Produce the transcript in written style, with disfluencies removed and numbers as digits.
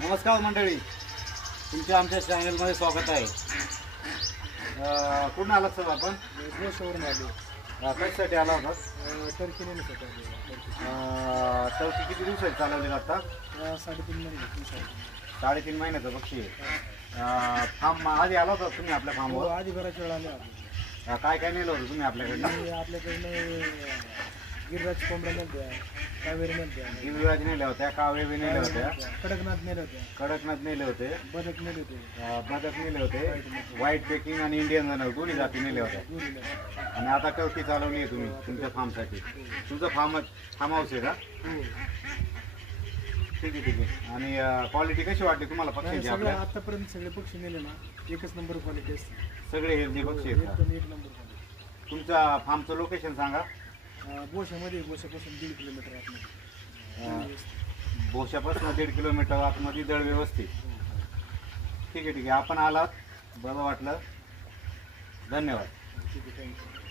नमस्कार मंडळी, तुमच्या आमच्या चॅनलमध्ये स्वागत आहे. कुठून आलात सर आपण? गोष्टीवरून आलो. कशासाठी आला होता? टर्की नेण्यासाठी आलो. टर्की किती दिवसाची चालवली आता? 3.5 महिने. 3.5 महिन्याचं पक्षी आहे. फार्म आधी आला होता तुम्ही आपल्या फार्मवर? आधी बऱ्याच वेळा आलो. काय काय नेलं होतं तुम्ही आपल्याकडनं? आपल्याकडनं गिरिराज कोंबड्या नेल्या, कावेरी नेल्या, गिरिराज नेल्या होत्या, कावेरी नेल्या होत्या, कडकनाथ नेल्या होत्या, कडकनाथ नेले होते, बदक नेले होते, बदक नेले होते, व्हाईट पेकिंग आणि इंडियन जनरल दोन्ही जाती नेल्या होत्या. आणि आता टर्की चालवली आहे तुम्ही तुमच्या फार्मसाठी. तुमचं फार्म हाऊस आहे का? ठीक आहे ठीक आहे. आणि क्वालिटी कशी वाटते तुम्हाला पक्षीची? आपल्या आतापर्यंत सगळे पक्षी नेले ना, एकच नंबर क्वालिटी असते. सगळे हेल्दी पक्षी आहेत. एकदम एक नंबर क्वालिटी. तुमच्या फार्मचं लोकेशन सांगा. बोशामध्ये, बोशापासून 1.5 किलोमीटर आतमध्ये. बोशापासून 1.5 किलोमीटर आतमध्ये दळ व्यवस्थित. ठीक आहे ठीक आहे. आपण आलात, बरं वाटलं. धन्यवाद. ठीक आहे, थँक्यू.